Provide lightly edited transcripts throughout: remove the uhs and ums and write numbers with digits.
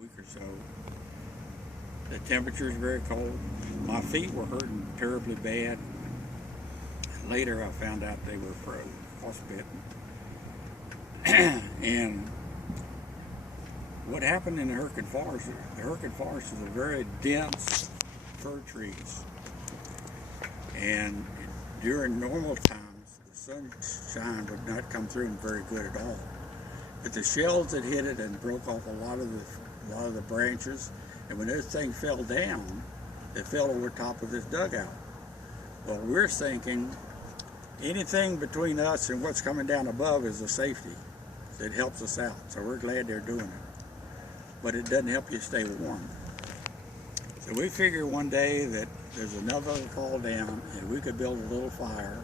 week or so. The temperature is very cold. My feet were hurting terribly bad. Later I found out they were frostbitten. And what happened in the Hurricane Forest is a very dense fir trees. And during normal times, the sunshine would not come through them very good at all. But the shells that hit it and broke off a lot of the branches, and when this thing fell down, it fell over top of this dugout. Well, we're thinking anything between us and what's coming down above is a safety. It helps us out, so we're glad they're doing it. But it doesn't help you stay warm. So we figure one day that there's another fall down and we could build a little fire,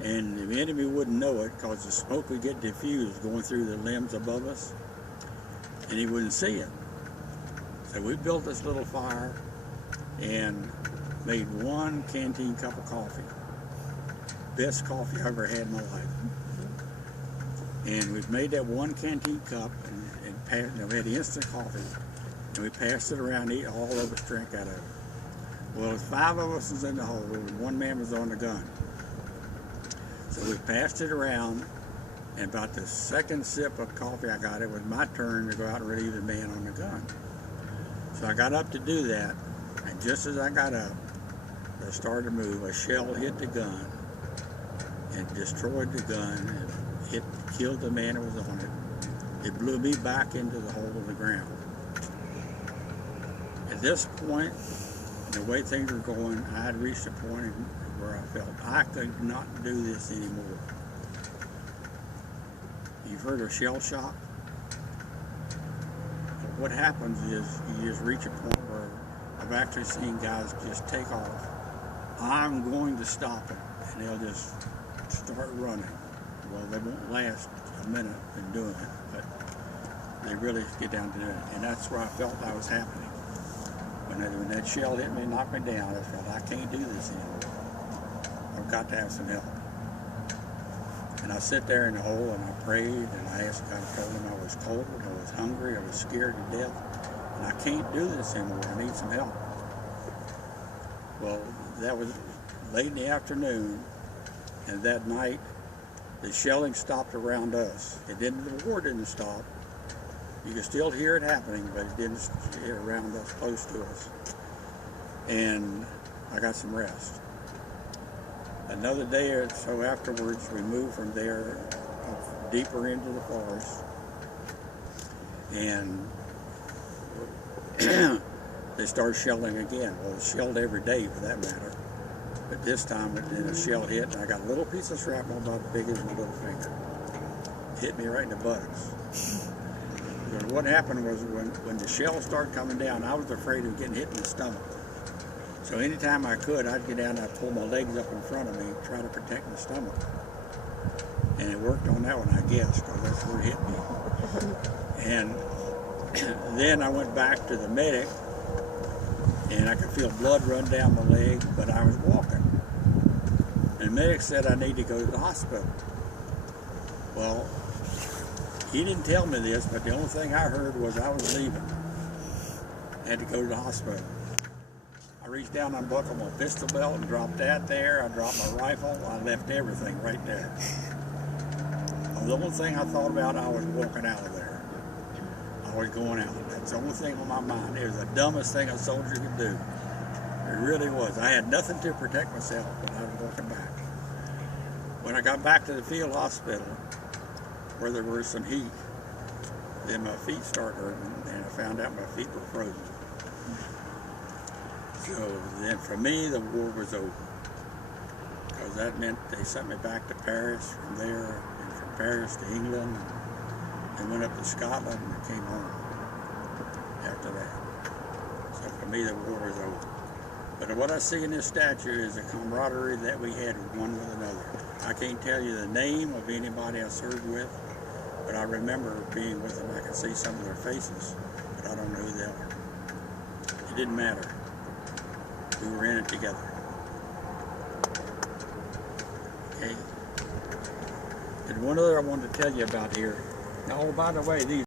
and the enemy wouldn't know it because the smoke would get diffused going through the limbs above us, and he wouldn't see it. So we built this little fire and made one canteen cup of coffee. Best coffee I ever had in my life. And we've made that one canteen cup and we had instant coffee, and we passed it around, and all of us drank out of it. Well, 5 of us was in the hole, and 1 man was on the gun. So we passed it around, and about the second sip of coffee I got, it was my turn to go out and relieve the man on the gun. So I got up to do that, and just as I got up, I started to move. A shell hit the gun and destroyed the gun and killed the man that was on it. It blew me back into the hole in the ground. At this point, the way things were going, I had reached a point where I felt I could not do this anymore. You've heard of shell shock? What happens is you just reach a point where I've actually seen guys just take off. I'm going to stop it, and they'll just start running. Well, they won't last a minute in doing it, but they really get down to it. And that's where I felt I was happening. When that shell hit me and knocked me down, I felt I can't do this anymore. I've got to have some help. And I sit there in the hole and I prayed and I asked God, I told him I was cold, I was hungry, I was scared to death, and I can't do this anymore. I need some help. Well, that was late in the afternoon, and that night the shelling stopped around us. The war didn't stop. You could still hear it happening, but it didn't hit around us, close to us. And I got some rest. Another day or so afterwards, we moved from there deeper into the forest, and they started shelling again. Well, it shelled every day for that matter. But this time, a shell hit, and I got a little piece of shrapnel about as big as my little finger. It hit me right in the buttocks. But what happened was when the shells started coming down, I was afraid of getting hit in the stomach. So anytime I could, I'd get down and I'd pull my legs up in front of me, try to protect my stomach. And it worked on that one, I guess, because that's where it hit me. And then I went back to the medic, and I could feel blood run down my leg, but I was walking. And the medic said I need to go to the hospital. Well, he didn't tell me this, but the only thing I heard was I was leaving. I had to go to the hospital. I reached down and unbuckled my pistol belt and dropped that there. I dropped my rifle. I left everything right there. The only thing I thought about, I was walking out of there. I was going out. That's the only thing on my mind. It was the dumbest thing a soldier could do. It really was. I had nothing to protect myself, but I was walking back. When I got back to the field hospital, where there was some heat, then my feet started hurting, and I found out my feet were frozen. So then for me, the war was over, because that meant they sent me back to Paris from there, and from Paris to England, and went up to Scotland, and came home after that. So for me, the war was over. But what I see in this statue is the camaraderie that we had one with another. I can't tell you the name of anybody I served with, but I remember being with them. I could see some of their faces, but I don't know who they are. It didn't matter. We were in it together. Okay. And one other I wanted to tell you about here. Now, oh, by the way, these